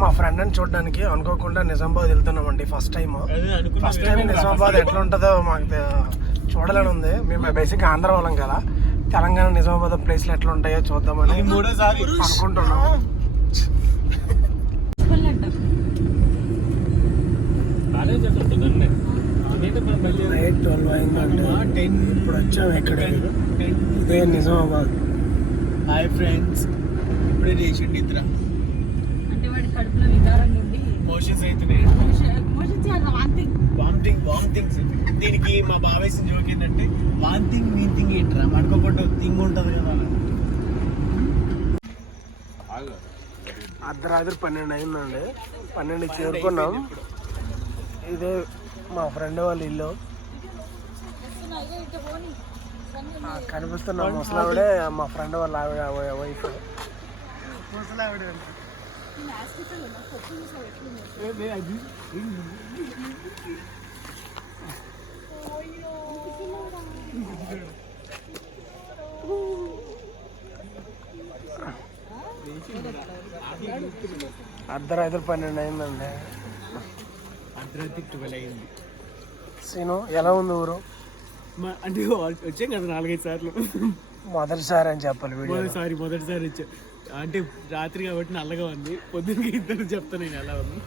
మా ఫ్రెండ్ అని చూడడానికి అనుకోకుండా నిజామాబాద్ వెళ్తున్నామండి. ఫస్ట్ టైం నిజామాబాద్ ఎట్లా ఉంటుందో మాకు చూడాలని ఉంది. మేము బేసిక్ ఆంధ్ర వాళ్ళం కదా, తెలంగాణ నిజామాబాద్ ప్లేస్లు ఎట్లా ఉంటాయో చూద్దామని అనుకుంటున్నాం. నైట్ 12 అయిందంటే ఇప్పుడు వచ్చాము ఇక్కడ. ఇదే నిజామాబాద్. హాయ్ ఫ్రెండ్స్, ఇప్పుడే చేసిండి ఇద్దర అంటే వాడి కడుపులో వికారం నుండి మోషన్స్ అవుతున్నాయి. వామిటింగ్స్. దీనికి మా బావేసిన జోక్ ఏంటంటే వాంతింగ్ మీటింగ్ ఏంట్రా, మనకోకుండా థింగ్ ఉంటుంది కదా. అర్ధరాత్రి 12 అయిందండి. 12 చేరుకున్నాం. ఇదే మా ఫ్రెండ్ వాళ్ళ ఇల్లు. కనిపిస్తున్న ముసలావిడే మా ఫ్రెండ్ వాళ్ళ వైఫ్. ముసలావిడ అర్ధరాత్రి 12 అయిందండి. అర్ధరాత్రి 12 అయింది. సీను ఎలా ఉంది ఊరు? అంటే వచ్చాం కదా 4-5 సార్లు. మొదటిసారి అని చెప్పాలి. మొదటిసారి వచ్చా అంటే రాత్రి కాబట్టి నల్లగా ఉంది. పొద్దున్నకి ఇద్దరు చెప్తా నేను ఎలా ఉంది.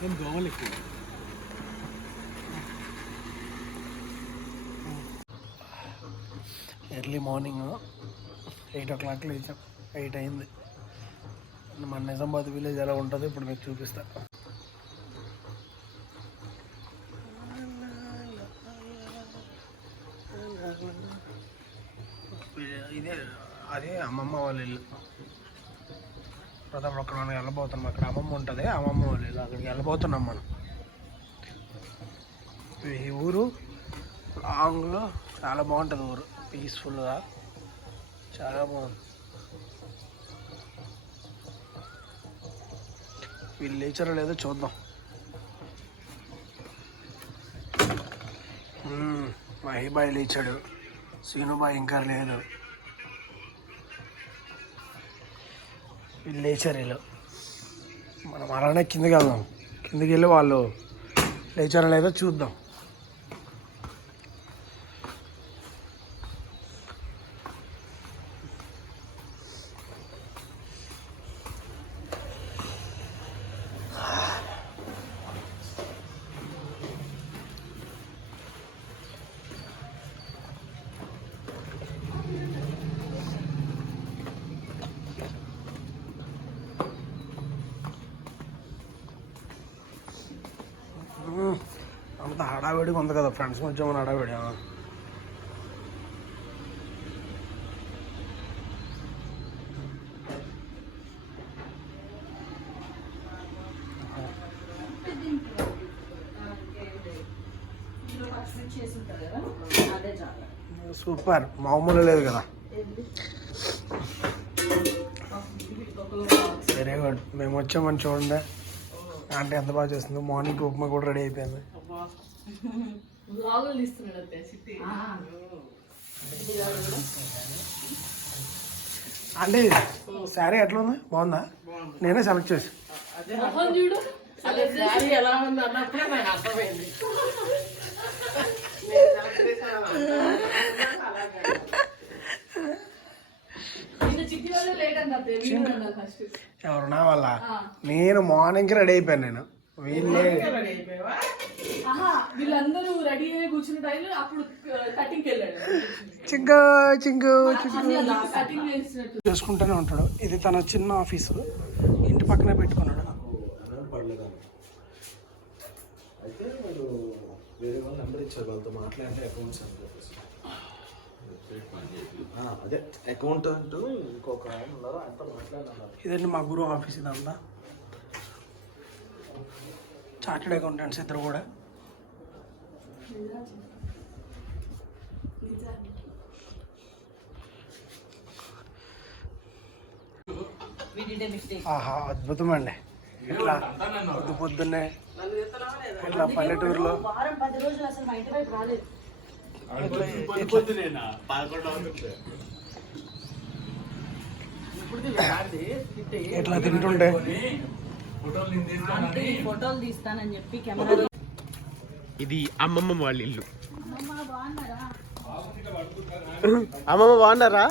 నేను దోమలు ఎక్కువ. Early morning 8 o'clock లేచాం. 8 అయింది. మన నిజామాబాద్ విలేజ్ ఎలా ఉంటుందో ఇప్పుడు మీకు చూపిస్తా. ఇదే అదే అమ్మమ్మ వాళ్ళ ఇల్లు. ప్రతాప్ అక్కడ మనం వెళ్ళబోతున్నాం. అక్కడ అమ్మమ్మ ఉంటుంది, అమ్మమ్మ వాళ్ళ ఇల్లు. అక్కడికి వెళ్ళబోతున్నాం మనం. ఈ ఊరు లాంగ్లో చాలా బాగుంటుంది. ఊరు పీస్ఫుల్గా చాలా బాగుంది. వీళ్ళు లేచారో లేదో చూద్దాం. మహిబాయ్ లేచాడు, సీనుబాయ్ ఇంకా లేదు. వీళ్ళు లేచారు. వీళ్ళు మనం అలానే కిందకి వెళ్దాం. కిందకి వెళ్ళి వాళ్ళు లేచారో లేదో చూద్దాం. అంత హడావిడిగా ఉంది కదా ఫ్రెండ్స్ మధ్య. మన హడావిడి సూపర్. మామూలు లేదు కదా. Very good. మేము వచ్చామని చూడండి. అంటే ఎంత బాగా చేస్తుంది. మార్నింగ్ ఉప్మా కూడా రెడీ అయిపోయింది. అంటే శారీ ఎట్లా ఉంది? బాగుందా? నేనే సెలెక్ట్ చేసి. ఎవరు నా వల్ల? నేను మార్నింగ్ రెడీ అయిపోయాను. నేను వీళ్ళందరూ రెడీ అయ్యి కూర్చున్న టైంలో అప్పుడు కటింగ్కి వెళ్ళాడు. చింగు చింగు చేసుకుంటూనే ఉంటాడు. ఇది తన చిన్న ఆఫీసు, ఇంటి పక్కనే పెట్టుకున్నాడు. అయితే వాళ్ళు వేరే వాళ్ళు నెంబర్ ఇచ్చారు, వాళ్ళతో మాట్లాడితే అకౌంట్స్ అని చెప్పేసి. అదే అకౌంటెంట్ ఇంకొక ఆయన ఉన్నారు, ఆయనతో మాట్లాడినారు. ఇదండి మా గురువు ఆఫీస్. ఇదంతా చార్టెడ్ అకౌంటెంట్స్ ఇద్దరు కూడా. ఆహా అద్భుతం అండి. ఇట్లా పొద్దున్నే ఇట్లా పల్లెటూరులో వారం 10 రోజులు అసలు మా ఇంటి వైపు రాలేదు. ఇట్లా తింటుంటే ఆంటీ ఫోటోలు తీస్తానని చెప్పి కెమెరా. ఇది అమ్మమ్మ వాళ్ళ ఇల్లు. అమ్మమ్మ బాగున్నారా?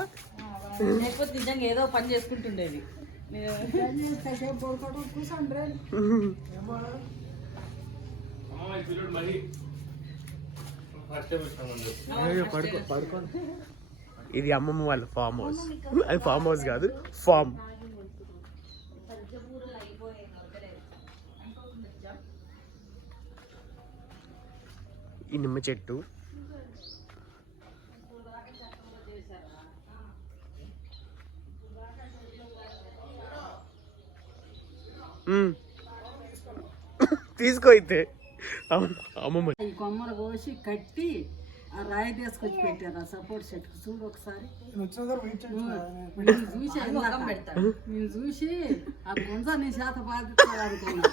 లేకపోతే నిజంగా ఏదో పని చేసుకుంటుండేది. ఇది అమ్మమ్మ వాళ్ళ ఫామ్ హౌస్. అది ఫామ్ హౌస్ కాదు, ఫామ్. ఈ నిమ్మ చెట్టు, తీసుకో అయితే అమ్మమ్మ. ఈ కొమ్మలు కోసి కట్టి ఆ రాయి తీసుకొచ్చి పెట్టారు ఆ సపోర్ట్ సెట్. చూడు ఒకసారి నేను చూసి ఆ గుంజ నీ చేత బాధించాలనుకున్నాను.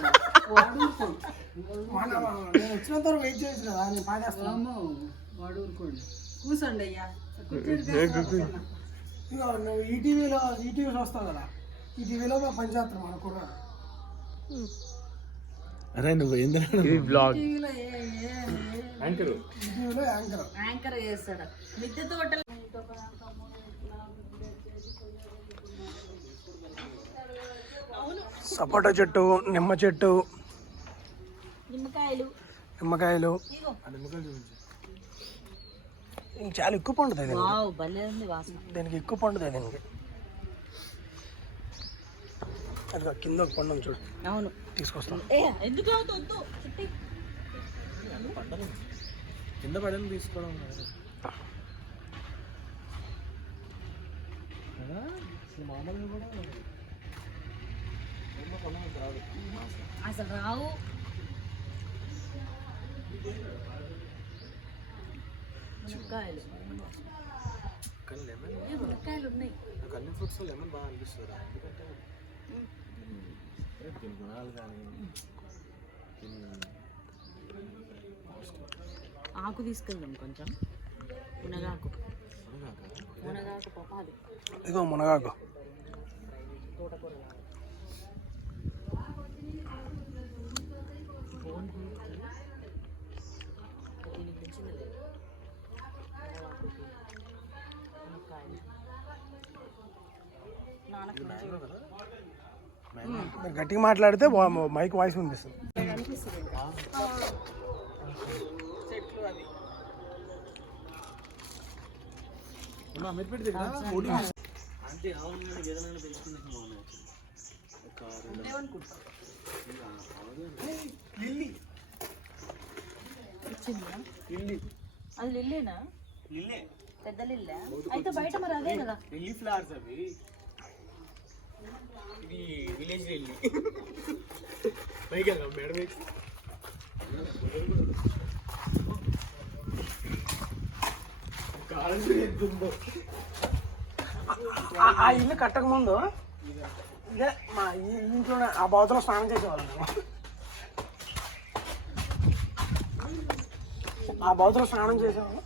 వాడు ఊరుకోండి, కూర్చోండి అయ్యా. నువ్వు ఈటీవీలో చూస్తావు కదా, ఈటీవీలో మా పంచాయతీ మన కూడా అరే నువ్వు ఏంద్రా టీవీలో యాంకర్ చేస్తాడు. మిద్దె తోటలు సపోటా చెట్టు, నిమ్మ చెట్టు, నిమ్మకాయలు చాలా ఎక్కువ పండుతుంది భలే ఉంది వాసన. దీనికి ఎక్కువ పండుతుంది. దీనికి అది కింద ఒక పండు చూడు. అవును తీసుకొస్తాను. ఎందుకు కింద పడని తీసుకోవడం మామూలుగా కూడా అసలు రావు. మునక్కాయలు ఉన్నాయి. నాకు అన్ని ఫ్రూట్స్ లెమన్ బాగా అనిపిస్తుంది. ఎందుకంటే దీని గుణాలు కానీ ఆకు తీసుకెళ్దాం కొంచెం. మునగాకు పపాది. ఇదిగో మునగాకు. గట్టిగా మాట్లాడితే మైక్ వాయిస్ వినిపిస్తుంది. అది లిల్లీనా? పెద్ద లిల్లే అయితే బయట మరి అదే కదా. లిల్లీ ఫ్లవర్స్ అవి. ఇది విలేజ్ లిల్లీ. మేడం ఆ ఇల్లు కట్టక ముందు ఇదే మా ఇంట్లోనే ఆ బాతులో స్నానం చేసేవాళ్ళం. ఆ బాతులో స్నానం చేసేవాళ్ళం.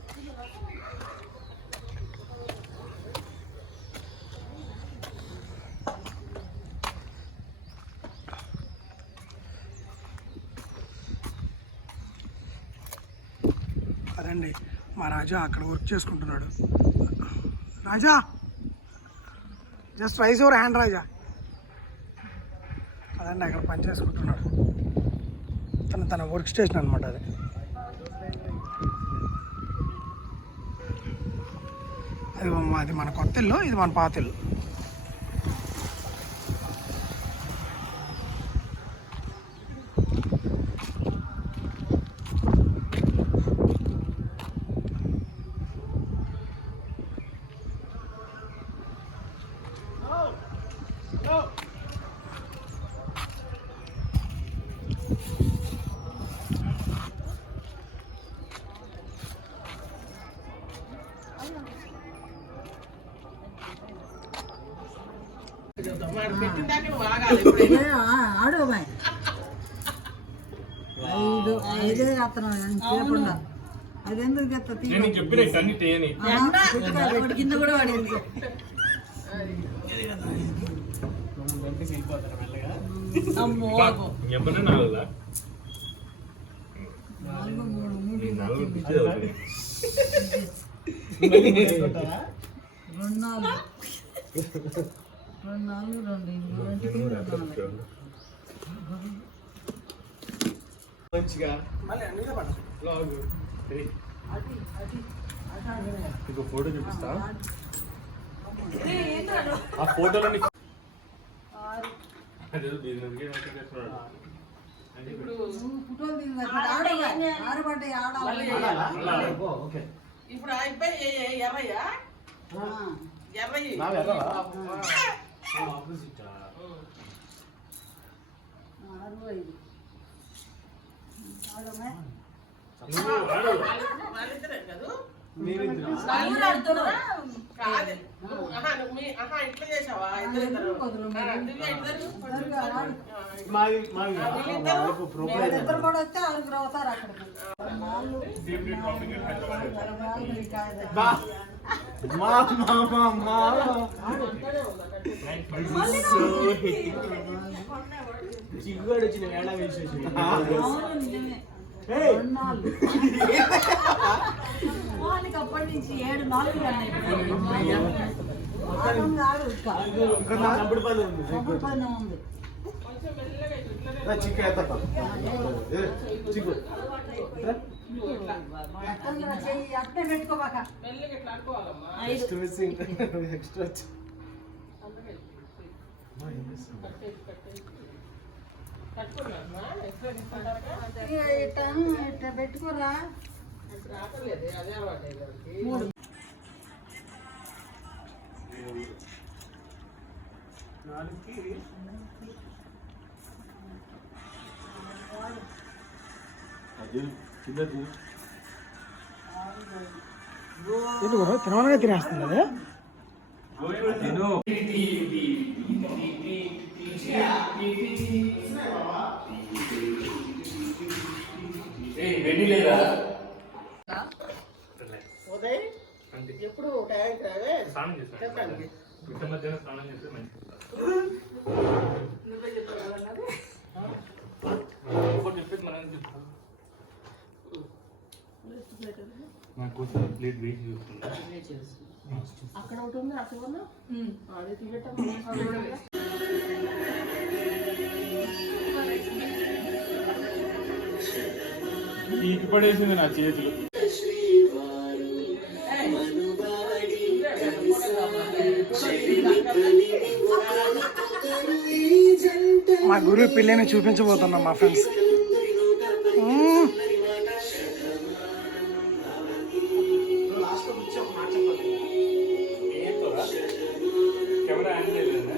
అదండి మా రాజా అక్కడ వర్క్ చేసుకుంటున్నాడు. రాజా జస్ట్ రైజ్ యువర్ హ్యాండ్ రాజా. అదండి అక్కడ పని చేసుకుంటున్నాడు. తన వర్క్ స్టేషన్ అనమాట అది. అది మన కొత్త ఇల్లు, ఇది మన పాత ఇల్లు. ఆడు అమ్మాయి 5 చేస్తున్నాను చేయకుండా అది ఎందుకు చెప్తా కింద కూడా వాడింది మంచిగా మళ్ళీ అన్నీ పడదు. ఇంకో ఫోటో చూపిస్తా ఆ ఫోటోలో ఇప్పుడు అయిపోయి ఎర్రయ్యా ఎర్రయ్యి వాళ్ళిద్దరే కదా కాదు ఇట్లా చేసావా ఇద్దరు కూడా వస్తే 6 అవుతారు అక్కడికి చిగ్గుగాడు వచ్చిన వేళ వేసేసి వాళ్ళకి అప్పటి నుంచి 7 నాలుగు ఉంది చిక్కు అట్టే పెట్టుకోబాక ఎక్స్ట్రా ఇట్లా పెట్టుకోరా తినమనగా తినేస్తుంది అది. ఎప్పుడు టైంకి రావే చెప్పండి నువ్వే చెప్తావు అక్కడ ఒకటి ఉంది అక్కడ ఉన్నా అది తీయటం ఈకి పడేసింది నా చేతులు. మా గురువు పిల్లని చూపించబోతున్నాం మా ఫ్రెండ్స్. కెమెరా ఆన్ చేయలేదా?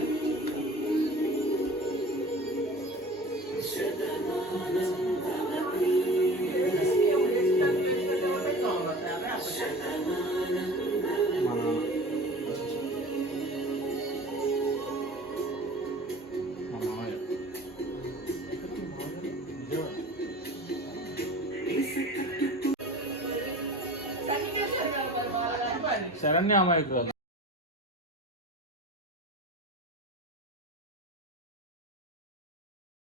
శరణ్య అమాయకురాలు.